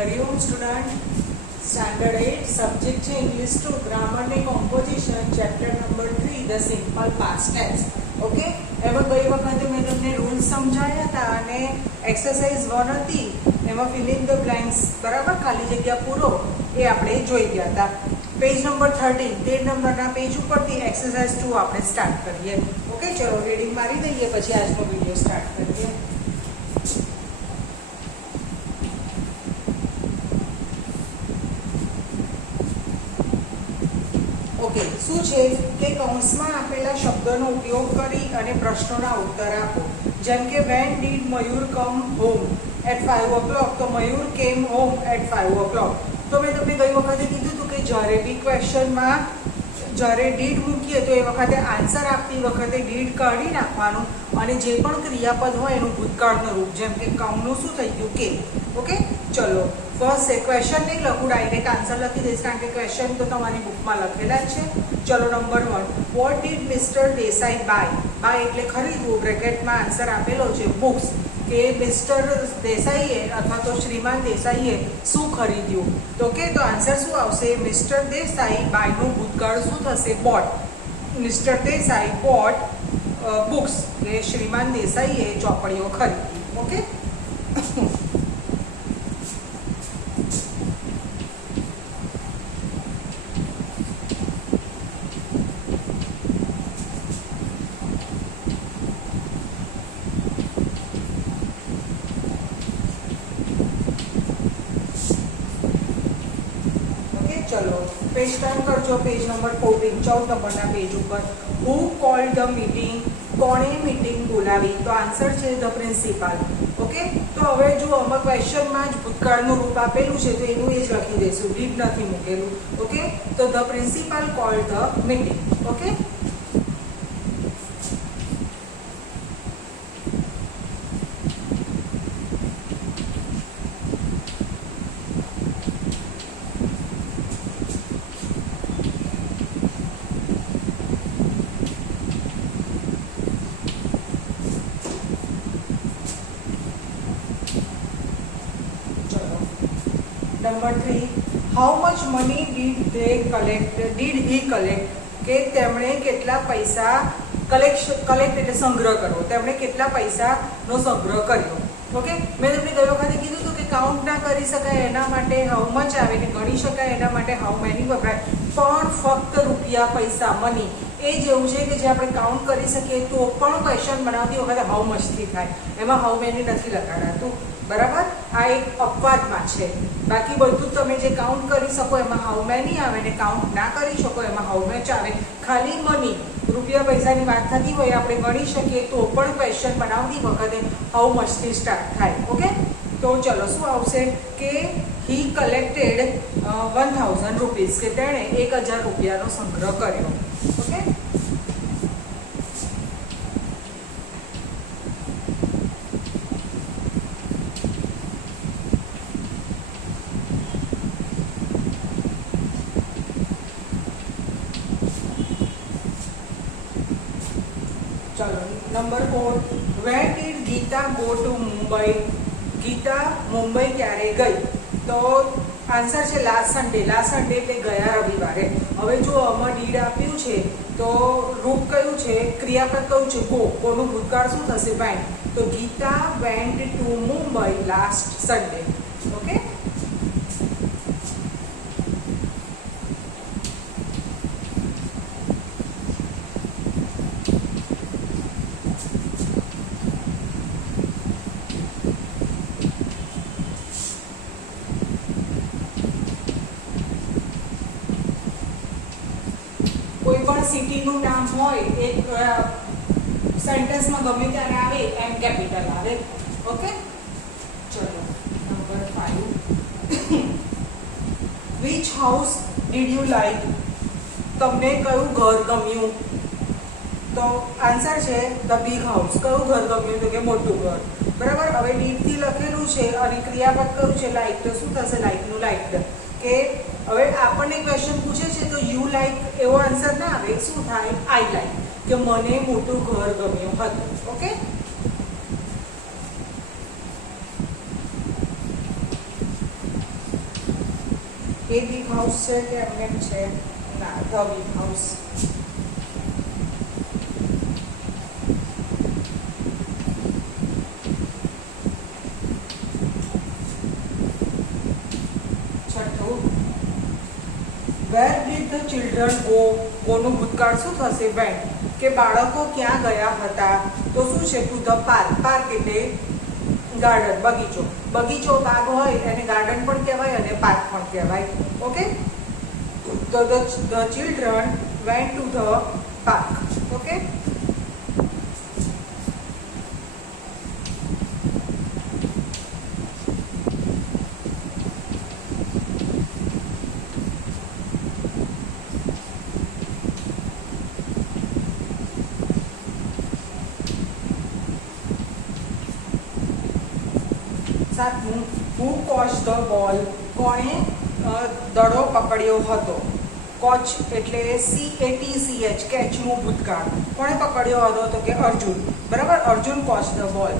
Hariom student standard 8 subject है English two grammar ने composition chapter number 3 the simple past tense okay एवं गई वखत मैं तमने रूल्स समझाया था અને एक्सरसाइज 1 હતી એમાં ફિલ ઇન ધ બ્લેન્ક્સ બરાબર ખાલી જગ્યા પૂરો એ આપણે જોઈ ગયા હતા પેજ નંબર 13 13 નંબરના પેજ ઉપરથી एक्सरसाइज 2 આપણે સ્ટાર્ટ કરીએ ઓકે ચલો રીડિંગ મારી દઈએ પછી આજનો વિડિયો સ્ટાર્ટ કરીએ ओके શું છે કે કૌંસમાં આપેલા શબ્દોનો ઉપયોગ કરી અને પ્રશ્નોના ઉત્તર આપો જેમ કે when did Mayur come home at 5 o'clock તો મયુર came home at 5 o'clock તો મેં તમને ગઈ વખતે કીધું હતું કે જ્યારે બી ક્વેશ્ચનમાં જ્યારે ડીડ મૂકીએ તો એ વખતે આન્સર આપતી વખતે ડીડ કાઢી નાખવાનું અને જે પણ ક્રિયાપદ હોય એનું ભૂતકાળનું રૂપ જેમ કે કામનું શું થઈ ગયું કે ઓકે ચલો फर्स्ट है क्वेश्चन नहीं लखू डायरेक्ट आंसर लखी दईश कारण के क्वेश्चन तो तमारी बुक में लखेला है चलो number 1 what did Mr Desai buy एटले खरीदવું ब्रेकेट में आंसर आपेलो है बुक्स के मिस्टर देसाईए अथवा तो श्रीमान देसाईए शू खरीद्યું तो के तो आंसर शू आवशे मिस्टर देसाई बाय નું ભૂતકાળ શું થશે bought mister Desai bought books के श्रीमान देसाईए ચોપડીઓ ખરીદી ओके चलो पेज टर्न करजो पेज नंबर 14 14 नंबरना पेज ऊपर हू कॉल्ड द मीटिंग कोणे मीटिंग बोलावी तो आंसर है द प्रिंसिपल ओके तो हवे जो आम क्वेश्चन में ज भूतकाळનું रूप आपेलू है तो एनु ए ज लखी देशुं डीड नहीं मूकेलू ओके तो the principal called the meeting okay number 3 how much money did he collect के तेमणे केटला पैसा कलेक्ट एटले संग्रह करवो तेमणे केटला पैसा नो संग्रह कर्यो ओके मैं तमने गई वखते कीधुं तो कि काउंट ना करी शकाय एना माटे हाउ मच आवे ने गणी शकाय एना माटे हाउ मेनी वपराय पण फक्त रुपया पैसा मनी ए जेवुं छे के जे आपणे काउंट करी सकीए तो पण क्वेश्चन बनावती वखते हाउ मच थी थाय एमां हाउ मेनी नथी लखाडातुं बराबर आ एक अपवाद में है बाकी बधु तमे जे काउंट करी सको एमां हाउ मेनी आवे ने काउंट ना करी सको एमां हाउ मच आवे खाली मनी रुपया पैसा की बात थती होय आपणे गणी शकीए तो पण क्वेश्चन बनावती वखते हाउ मच थी स्टार्ट थाय ओके तो चलो शुं आवशे के ही कलेक्टेड 1000 रुपीज के तेणे 1000 रुपयानो संग्रह कर्यो ओके चलो number 4 where did Gita go to Mumbai Gita Mumbai क्यारे गई तो आंसर है लास्ट संडे एटले गया रविवारे हवे जो आमां डीड आप्युं छे तो रूप कयुं छे क्रियापद कयुं छे गो कोनुं भूतकाळ शुं थशे वेंट तो Gita went to Mumbai last Sunday okay कोईपण सिटीનું નામ હોય એક સેન્ટેન્સમાં ગમે ત્યારે આવે એમ કેપિટલ આવે ઓકે ચલો number 5 which house did you like તમને કયું ઘર ગમ્યું તો આન્સર છે ધ બિગ હાઉસ કયું ઘર ગમ્યું તો કે મોટું ઘર બરાબર હવે ડીડ થી લખેલું છે અને ક્રિયાપદ કયું છે લાઈક તો શું થશે લાઈકનું લાઈક કે હવે આપણને ક્વેશ્ચન પૂછે છે તો યુ લાઈક એવો આન્સર ના આવે શું થાય આઈ લાઈક કે મને મોટું ઘર ગમ્યું હતું ઓકે એ બિગ હાઉસ છે કે એમ છે? ના, ધ બિગ હાઉસ. છઠ્ઠું, where did the children go? ગોનું ભૂતકાળ શું થશે? વેન. કે બાળકો ક્યાં ગયા હતા? તો શું છે? To the park. પાર્ક એટલે ગાર્ડન, બગીચો. બગીચો બાગ હોય એને ગાર્ડન પણ કહેવાય અને પાર્ક પણ કહેવાય. ઓકે, તો the children vent to the park. Okay, સાતમું, હુ કોચ ધ બોલ? કોણે દડો પકડ્યો હતો? કોચ એટલે CATCH, કેચનું ભૂતકાળ. કોણે પકડ્યો હતો? તો કે અર્જુન. બરાબર, અર્જુન કોચ ધ બોલ.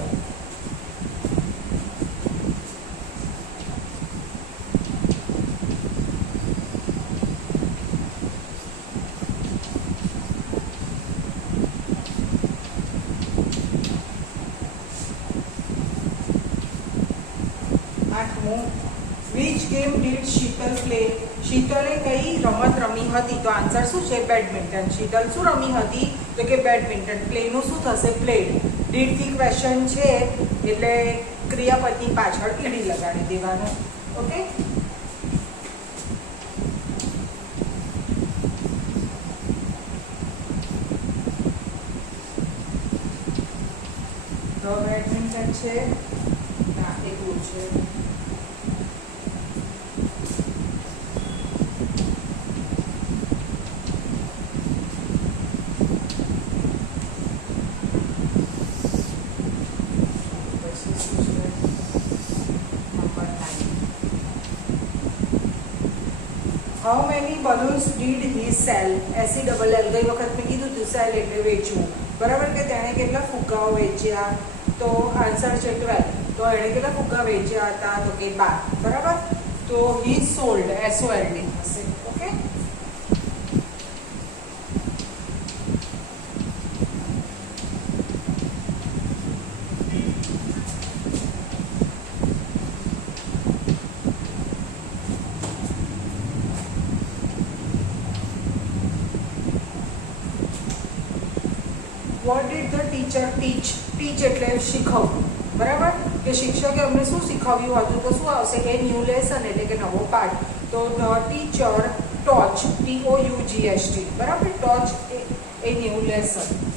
આઠમું, which game did Sheetal play? શીતલે કઈ રમત રમી હતી? તો આન્સર શું છે? બેડમિન્ટન. શીતલ શું રમી હતી? તો કે બેડમિન્ટન. પ્લેનું શું થશે? પ્લેડ. ડીડ થી ક્વેશ્ચન છે એટલે ક્રિયાપદની પાછળ ઈડી લગાડી દેવાનું. ઓકે, તો બેડમિન્ટન છે. ના, એટલું છે. How many balloons did he cell? SELL. ગઈ વખત મેં કીધું હતું સેલ એટલે વેચવું. બરાબર, કે તેણે કેટલા ફુગ્ગાઓ વેચ્યા? તો આન્સર છે 12. તો એણે કેટલા ફુગ્ગા વેચ્યા હતા? તો કે 12. બરાબર, તો હી સોલ્ડ, SOLD હશે. Okay, what did the teacher teach? Teach એટલે શીખવવું. બરાબર, કે શિક્ષકે અમને શું શીખવ્યું હતું? તો શું આવશે? એ ન્યૂ લેસન એટલે કે નવો પાઠ. તો ધ ટીચર ટોચ, TOUGHT. બરાબર, ટોચ એ ન્યૂ લેસન.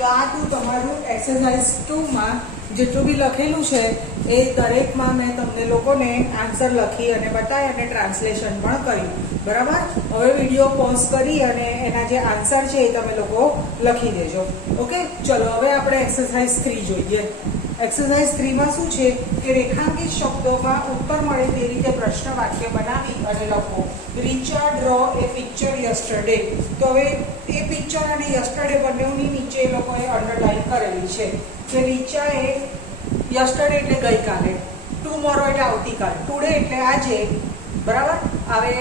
તો આ તમારું એક્સરસાઇઝ 2 માં જેટલું બી લખેલું છે એ દરેકમાં મેં તમને લોકોને આન્સર લખી અને બતાવી અને ટ્રાન્સલેશન પણ કર્યું. બરાબર, હવે વિડીયો પોઝ કરી અને એના જે આન્સર છે એ તમે લોકો લખી દેજો. ઓકે, ચલો હવે આપણે એક્સરસાઇઝ 3 જોઈએ. એક્સરસાઇઝ 3 માં શું છે કે રેખાંકિત શબ્દોમાં ઉત્તર મળે તે રીતે પ્રશ્ન વાક્ય બનાવી અને લખો. Richard draw a picture yesterday. તો હવે એ પિક્ચર અને યસ્ટરડે બંનેની નીચે એ લોકોએ અંડરલાઈન કરેલી છે કે રીચાએ યસ્ટરડે એટલે ગઈકાલે, ટુમોરો એટલે આવતીકાલ, ટુડે એટલે આજે. બરાબર, હવે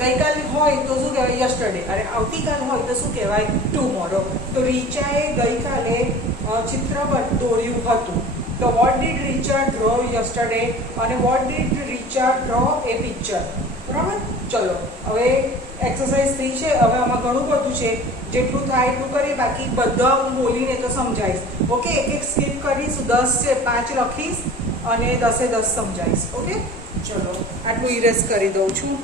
ગઈકાલ હોય તો શું કહેવાય? યસ્ટરડે. અને આવતીકાલ હોય તો શું કહેવાય? ટુમોરો. તો રીચાએ ગઈકાલે ચિત્ર દોર્યું હતું. તો what did Richard draw yesterday અને what did Richard draw a picture. બરાબર, ચલો હવે એક્સરસાઇઝ 3 છે. હવે આમાં ઘણું બધું છે, જેટલું થાય એટલું કરીએ, બાકી બધા હું બોલીને તો સમજાવીશ. ઓકે, એક એક સ્કીપ કરીશ. 10 છે 5 લખીશ અને 10 એ 10 સમજાવીશ. ઓકે, ચલો આટલું ઇરેઝ કરી દઉં છું.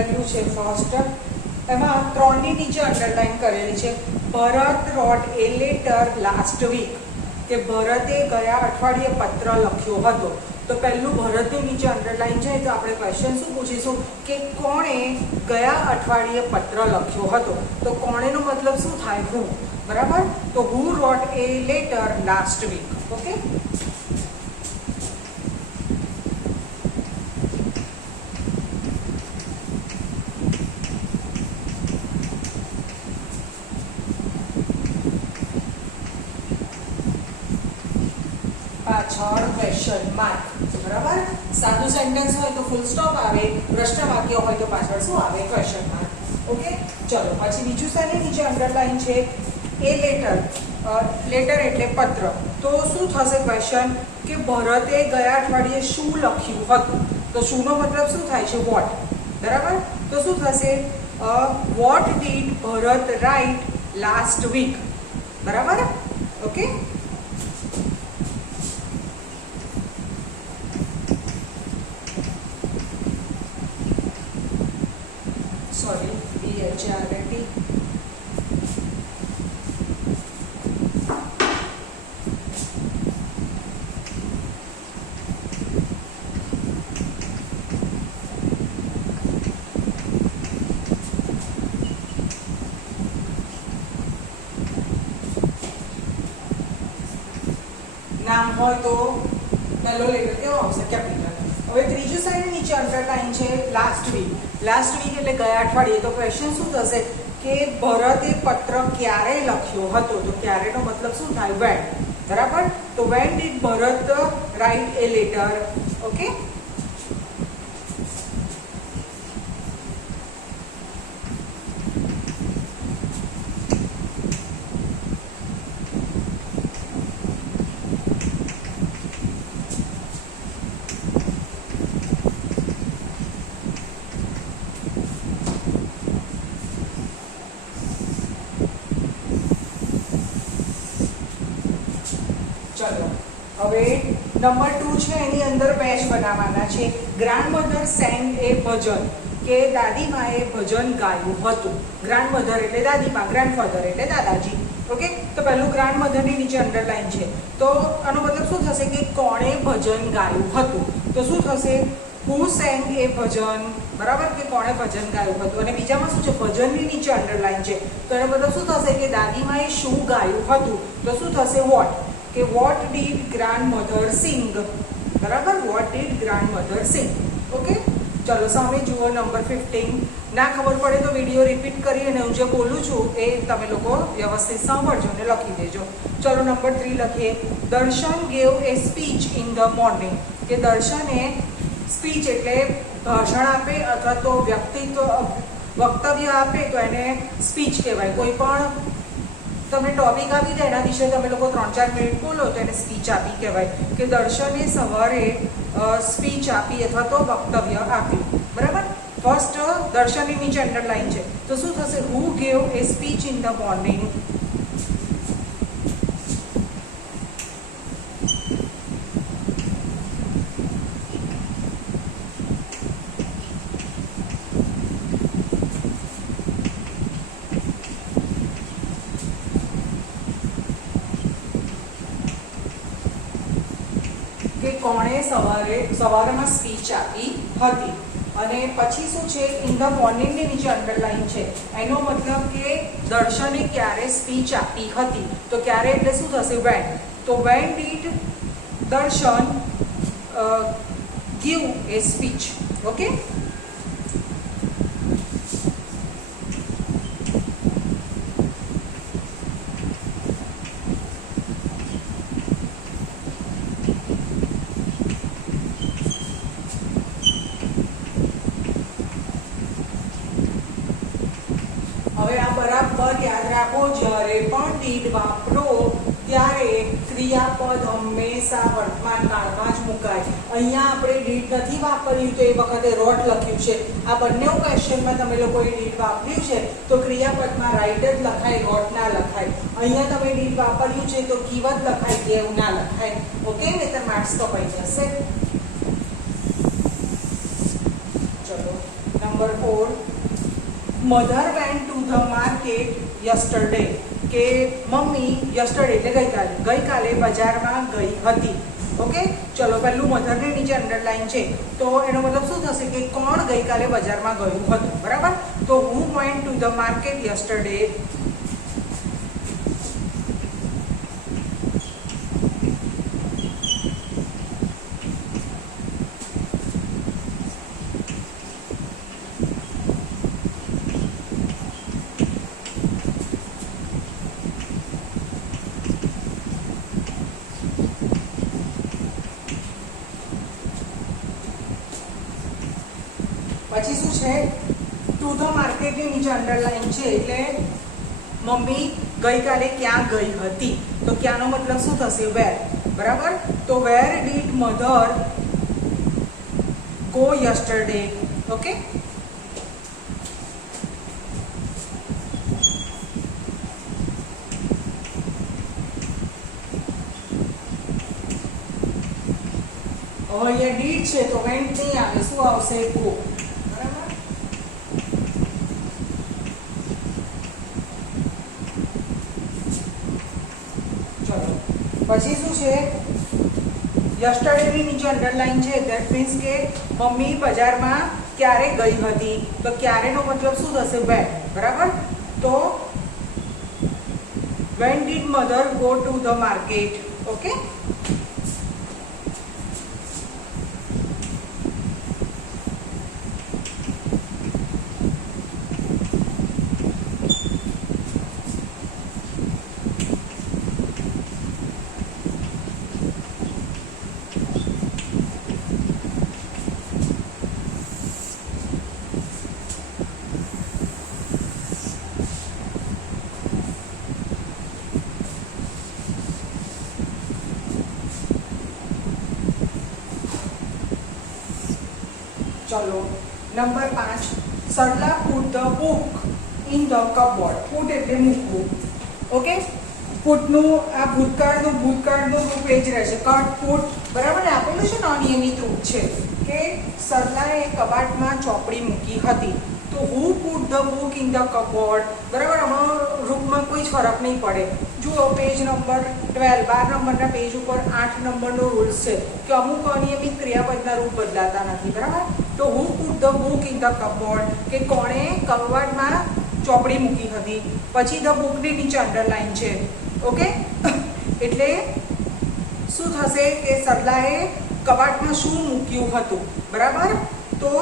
પહેલું છે ફર્સ્ટ, એમાં 3 ની નીચે અંડરલાઈન કરેલી છે. ભરત રોટ એ લેટર લાસ્ટ વીક, કે ભરતે ગયા અઠવાડિયે પત્ર લખ્યો હતો. તો પહેલું ભરતની નીચે અંડરલાઈન છે, તો આપણે ક્વેશ્ચન શું પૂછીશું કે કોણે ગયા અઠવાડિયે પત્ર લખ્યો હતો. તો કોણેનો મતલબ શું થાય? હું. બરાબર? તો હુ રોટ એ લેટર લાસ્ટ વીક. ઓકે, પાછળ ક્વેશ્ચન માર્ક. બરાબર? સાદું સેન્ટેન્સ હોય તો ફૂલ સ્ટોપ આવે, પ્રશ્ન વાક્ય હોય તો પાછળ શું આવે? Question mark. ઓકે, ચલો પછી બીજું શેની નીચે અંડરલાઈન છે? એ લેટર. લેટર એટલે પત્ર. તો શું થશે ક્વેશ્ચન કે ભરતે ગયા અઠવાડિયે શું લખ્યું હતું. તો શુંનો મતલબ શું થાય છે? વોટ. બરાબર? તો શું થશે? What did Bharat write last week. બરાબર? Okay, sorry, BHRT. નામ હોય તો પહેલો લેટર કેવો આવશે? કેપિટલ. હવે ત્રીજું સાઈડ નીચે અંડરલાઈન છે લાસ્ટ વીક. લાસ્ટ વીક એટલે ગયા અઠવાડિયે. તો ક્વેશ્ચન શું થશે કે ભરતે પત્ર ક્યારે લખ્યો હતો. તો ક્યારેનો મતલબ શું થાય? વેન. બરાબર? તો when did Bharat write a letter. Okay, ચલો હવે નંબર 2 છે, એની અંદર પેજ બનાવવાના છે. ગ્રાન્ડમધર સેંગ એ ભજન, કે દાદીમાએ ભજન ગાયું હતું. ગ્રાન્ડમધર એટલે દાદીમા, ગ્રાન્ડફાધર એટલે દાદાજી. ઓકે, તો પહેલું ગ્રાન્ડમધરની નીચે અંડરલાઈન છે. તો આનો મતલબ શું થશે કે કોણે ભજન ગાયું હતું. તો શું થશે? હુ સેંગ એ ભજન. બરાબર? કે કોણે ભજન ગાયું હતું. અને બીજામાં શું છે? ભજનની નીચે અંડરલાઈન છે. તો એનો મતલબ શું થશે કે દાદીમાએ શું ગાયું હતું. તો શું થશે? વોટ. કે વોટ ડીડ ગ્રાન્ડમધર સિંગ. બરાબર? What did grandmother sing. Okay, ચલો સામે જુઓ નંબર 15. ના ખબર પડે તો વિડીયો રિપીટ કરી અને હું જે બોલું છું એ તમે લોકો વ્યવસ્થિત સાંભળજો અને લખી દેજો. ચલો નંબર 3 લખીએ. દર્શન gave a speech in the morning. કે દર્શને સ્પીચ એટલે ભાષણ આપે અથવા તો વક્તવ્ય આપે તો એને સ્પીચ કહેવાય. કોઈ પણ તમને ટોપિક આપી દે એના વિશે તમે લોકો 3-4 મિનિટ બોલો તો એને સ્પીચ આપી કહેવાય. કે દર્શને સવારે સ્પીચ આપી અથવા તો વક્તવ્ય આપ્યું. બરાબર? ફર્સ્ટ દર્શનની નીચે અંડરલાઈન છે. તો શું થશે? Who gave a speech in the morning. કે કોણે સવારમાં સ્પીચ આપી હતી. અને પછી શું છે? ઇન ધ મોર્નિંગની નીચે અંડરલાઈન છે. એનો મતલબ કે દર્શને ક્યારે સ્પીચ આપી હતી. તો ક્યારે એટલે શું થશે? વેન. તો વેન ડીડ દર્શન ગીવ એ સ્પીચ. ઓકે, હવે આ બરાબર યાદ રાખો. જ્યારે પણ ડીડ વાપરો ત્યારે ક્રિયાપદ હંમેશા વર્તમાન કાળમાં જ મુકાય. અહીંયા આપણે ડીડ નથી વાપર્યું તો એ વખતે રોટ લખ્યું છે. આ બંને ક્વેશ્ચનમાં તમે લોકોએ ડીડ વાપર્યું છે તો ક્રિયાપદમાં રાઈટ જ લખાય, રોટ ના લખાય. અહીંયા તમે ડીડ વાપર્યું છે તો કીવત લખાય, ગેવ ના લખાય. ઓકે, નહીંતર માર્ક્સ કપાઈ જશે. ચલો number 4, mother vent to the market yesterday, કે મમ્મી યસ્ટરડે એટલે ગઈકાલે બજારમાં ગઈ હતી. ઓકે, ચલો પહેલું મધરની નીચે અંડરલાઈન છે, તો એનો મતલબ શું થશે કે કોણ ગઈકાલે બજારમાં ગયું હતું. બરાબર, તો who went to the market yesterday. પછી શું છે, ટુ ધ માર્કેટની નીચે અંડરલાઈન છે એટલે મમ્મી ગઈકાલે ક્યાં ગઈ હતી, તો ક્યાંનો મતલબ શું થશે, વેર. બરાબર, તો where did mother go yesterday. Okay, અહીંયા ડીડ છે તો વેન્ટ નહીં આવે, શું આવશે, ગો. બરાબર, ચલો પછી શું છે, યસ્ટરડેની નીચે અંડરલાઈન છે, ધેટ મીન્સ કે મમ્મી બજારમાં ક્યારે ગઈ હતી, તો ક્યારેનો મતલબ શું થશે, વેન. બરાબર, તો when did mother go to the market. Okay, ચલો number 5, Sarla put the book in the cupboard. Put એટલે મૂકવું. ઓકે, પુટનું આ ભૂતકાળનું પેજ રહેશે, કટ પુટ. બરાબર ને, આપેલું છે ને અનિયમિત રૂપ છે કે સરલાએ કબાટમાં ચોપડી મૂકી હતી, તો who put the book in the cupboard. બરાબર, આમાં રૂપમાં કોઈ જ ફરક નહીં પડે. જુઓ પેજ નંબર 12, 12 નંબરના પેજ ઉપર 8 નંબરનો રૂલ્સ છે કે અમુક અનિયમિત ક્રિયાપદના રૂપ બદલાતા નથી. બરાબર, તો who put the book in the cupboard, કે કોણે કબાટમાં ચોપડી મૂકી હતી. પછી ધ બુકની નીચે અંડરલાઈન છે. ઓકે, એટલે શું થશે કે સરલાએ કબાટમાં શું મૂક્યું હતું. બરાબર, તો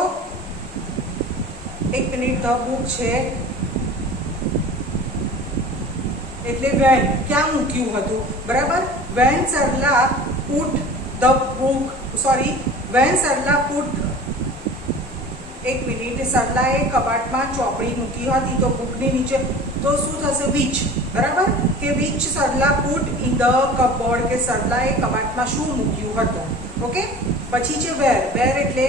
એક મિનિટ, ધ બુક છે એટલે વેન, ક્યાં મૂક્યું હતું. બરાબર, when Sarla put the book, sorry, when Sarla put, એક મિનિટ, સરલાએ કબાટમાં ચોપડી મૂકી હતી, તો બુકની નીચે તો શું થશે, વિચ. બરાબર, કે which Sarla put in the cupboard, કે સરલાએ કબાટમાં શું મૂક્યું હતું. ઓકે, પછી છે વેર. વેર એટલે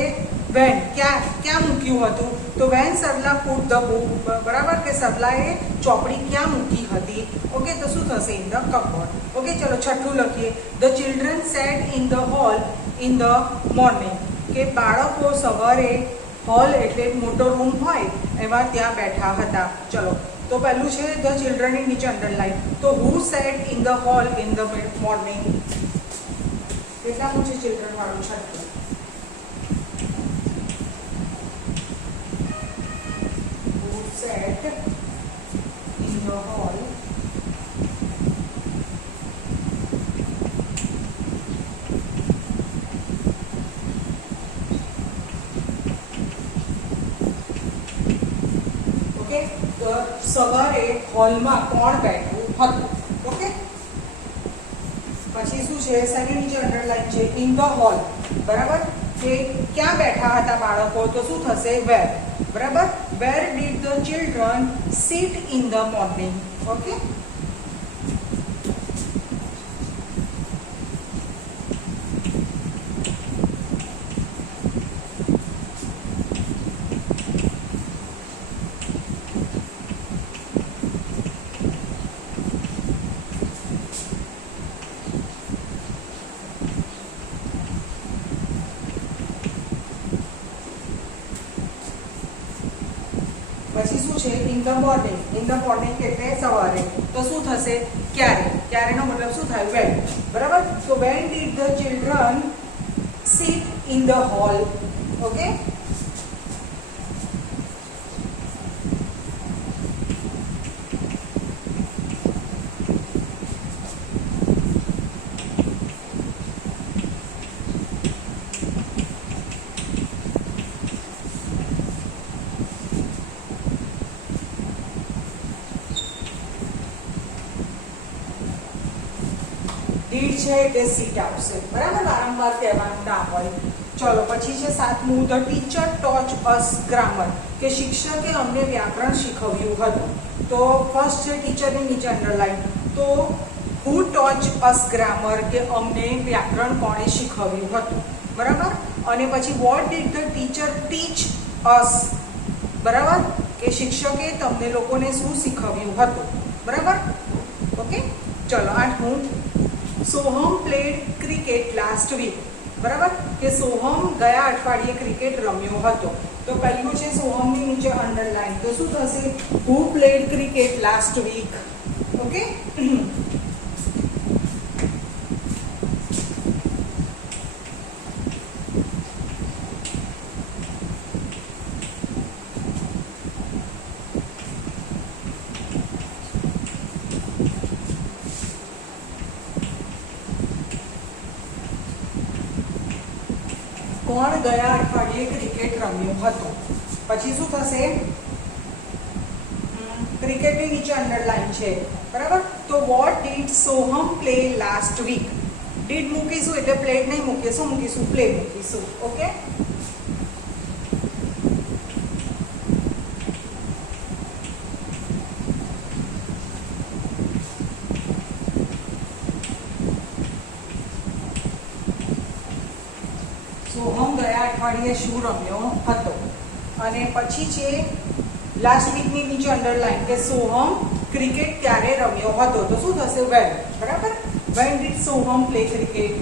વેન, ક્યાં મૂક્યું હતું, તો when Sarla put the book. બરાબર, કે સરલાએ ચોપડી ક્યાં મૂકી હતી. ઓકે, તો શું થશે, ઇન ધ કપબોર્ડ. ઓકે, ચલો છઠ્ઠું લખીએ, the children sat in the hall in the morning, કે બાળકો સવારે, હોલ એટલે મોટો રૂમ હોય એમાં ત્યાં બેઠા હતા. ચલો, તો પહેલું છે ધ ચિલ્ડ્રનની નીચે અંડરલાઈન, તો who sat in the hall in the morning. કેટલાનું છે ચિલ્ડ્રન વાળું, છઠ્ઠું. Who sat in the hall સવારે હોલમાં કોણ બેઠું હતું. ઓકે, પછી શું છે, શેની નીચે અંડરલાઈન છે, ઇન ધ હોલ. બરાબર, કે ક્યાં બેઠા હતા બાળકો, તો શું થશે, વેર. બરાબર, વેર did the children sit in the morning. Okay, પછી શું છે in the morning. In the morning એટલે સવારે. તો શું થશે ક્યારે. ક્યારેનો મતલબ શું થાય વેન. બરાબર. તો when did the children sit in the hall. Okay. Did છે એટલે સીટ આવશે. બરાબર. વારંવાર કહેવાનું ના હોય. ચલો પછી છે 7મું ધ ટીચર ટોચ અસ ગ્રામર કે શિક્ષકે અમને વ્યાકરણ શીખવ્યું હતું. તો ફર્સ્ટ છે ટીચરની નીચે અંડરલાઈન. તો હુ ટોચ અસ ગ્રામર કે અમને વ્યાકરણ કોણે શીખવ્યું હતું. બરાબર. અને પછી what did the teacher teach us. બરાબર. કે શિક્ષકે તમને લોકોને શું શીખવ્યું હતું. બરાબર. ઓકે. ચલો 8મું Soham played cricket last week. બરાબર. કે સોહમ ગયા અઠવાડિયે ક્રિકેટ રમ્યો હતો. તો પહેલું છે સોહમની નીચે અંડરલાઈન. તો શું થશે who played cricket last week. Okay. કોણ ગયા અઠવાડિયે ક્રિકેટ રમ્યો હતો. પછી શું થશે ક્રિકેટની નીચે અંડરલાઈન છે. બરાબર. તો what did Soham play last week. Did મૂકીશું એટલે પ્લેડ નહીં મૂકીએ. શું મૂકીશું પ્લે મૂકીશું. ઓકે. સોહમ ગયા અઠવાડિયે શું રમ્યો હતો. અને પછી છે લાસ્ટ વીકની નીચે અંડરલાઈન કે સોહમ ક્રિકેટ ક્યારે રમ્યો હતો. તો શું થશે વેન. બરાબર. When did Soham play cricket.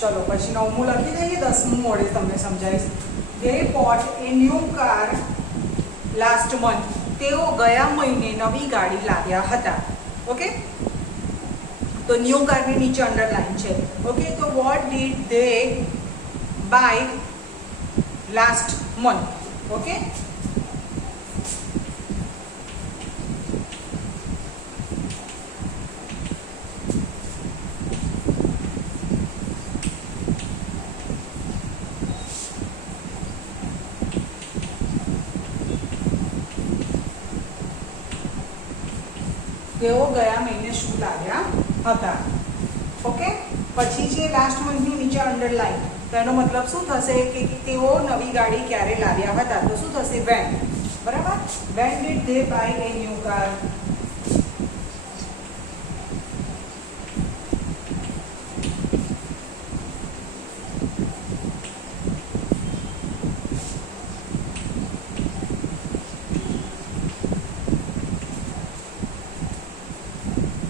ચલો પછી 9મું લખી દઈએ. 10મું મોડે તમને સમજાવીશ. They pot A new car last month. તેઓ ગયા મહિને નવી ગાડી લાવ્યા હતા. ઓકે. તો ન્યૂ કારની નીચે અંડરલાઈન છે. ઓકે. તો what did they buy last month. Okay. તેઓ ગયા મહિને શું લાવ્યા હતા. ઓકે. પછી છે લાસ્ટ મંથની નીચે અંડરલાઈન. તેનો મતલબ શું થશે કે તેઓ નવી ગાડી ક્યારે લાવ્યા હતા. તો શું થશે વેન. બરાબર. When did they buy a new car.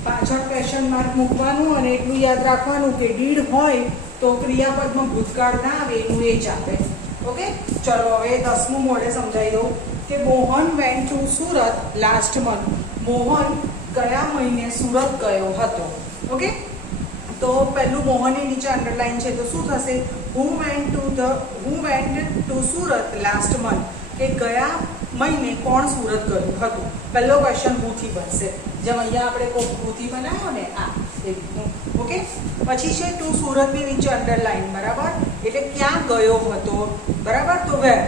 પાછળ ક્વેશ્ચન માર્ક મૂકવાનું અને એટલું યાદ રાખવાનું કે ડીડ હોય તો ક્રિયાપદમાં ભૂતકાળ ના આવે એનું એ જ આપે. ઓકે. ચલો હવે 10મું મોડે સમજાવી દઉં કે Mohan vent to Surat last month. Mohan ગયા મહિને સુરત ગયો હતો. ઓકે. તો પહેલું મોહનની નીચે અંડરલાઈન છે. તો શું થશે who went to Surat last month. કે ગયા મહિને કોણ સુરત ગયું હતું. પહેલો ક્વેશ્ચન હુથી બનશે. જેમ અહીંયા આપણે હુથી બનાવ્યો ને આ એ રીતનું. ઓકે. પછી છે ટુ સુરતની નીચે અંડરલાઈન. બરાબર. એટલે ક્યાં ગયો હતો. બરાબર. તો વેર.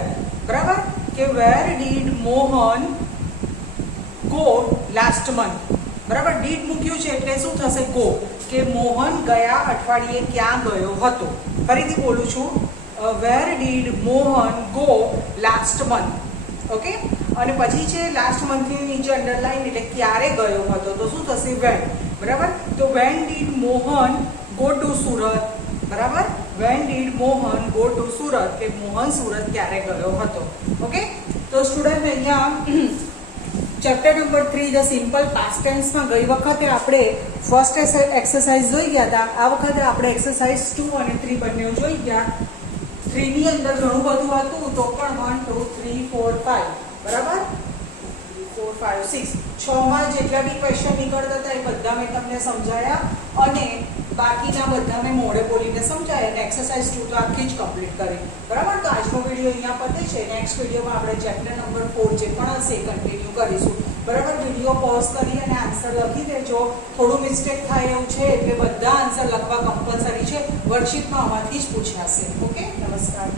બરાબર. કે where did Mohan go last month. બરાબર. ડીડ મૂક્યું છે એટલે શું થશે ગો. કે મોહન ગયા અઠવાડિયે ક્યાં ગયો હતો. ફરીથી બોલું છું. Where did Mohan go last month. Okay. અને પછી છે લાસ્ટ મંથની નીચે અંડરલાઈન એટલે ક્યારે ગયો હતો. તો શું થશે વેન. બરાબર. તો when did Mohan go to Surat. બરાબર. When did Mohan go to Surat, કે મોહન સુરત ક્યારે ગયો હતો. ઓકે, તો સ્ટુડન્ટ અહીંયા chapter number 3 the simple past ટેન્સમાં ગઈ વખતે આપણે ફર્સ્ટ એક્સરસાઇઝ જોઈ ગયા હતા. આ વખતે આપણે એક્સરસાઇઝ 2 અને 3 બંને જોઈ ગયા. 3 ની અંદર ઘણું બધું હતું, તો પણ 1 2 3 4 5 બરાબર, 4 5 6 6માં જેટલા બી ક્વેશ્ચન નીકળતા હતા એ બધા મેં તમને સમજાયા અને બાકીના બધા મેં મોઢે બોલીને સમજાયા અને એક્સરસાઇઝ 2 તો આખી જ કમ્પ્લીટ કરી. બરાબર, તો આજનો વિડીયો અહીંયા પતે છે. નેક્સ્ટ વિડીયોમાં આપણે ચેપ્ટર નંબર 4 જે પણ હશે એ કન્ટિન્યુ કરીશું. બરાબર, વિડીયો પોઝ કરી અને આન્સર લખી દેજો. થોડું મિસ્ટેક થાય એવું છે એટલે બધા આન્સર લખવા કમ્પલસરી છે. વર્કશીટમાં આમાંથી જ પૂછાશે. ઓકે, નમસ્કાર.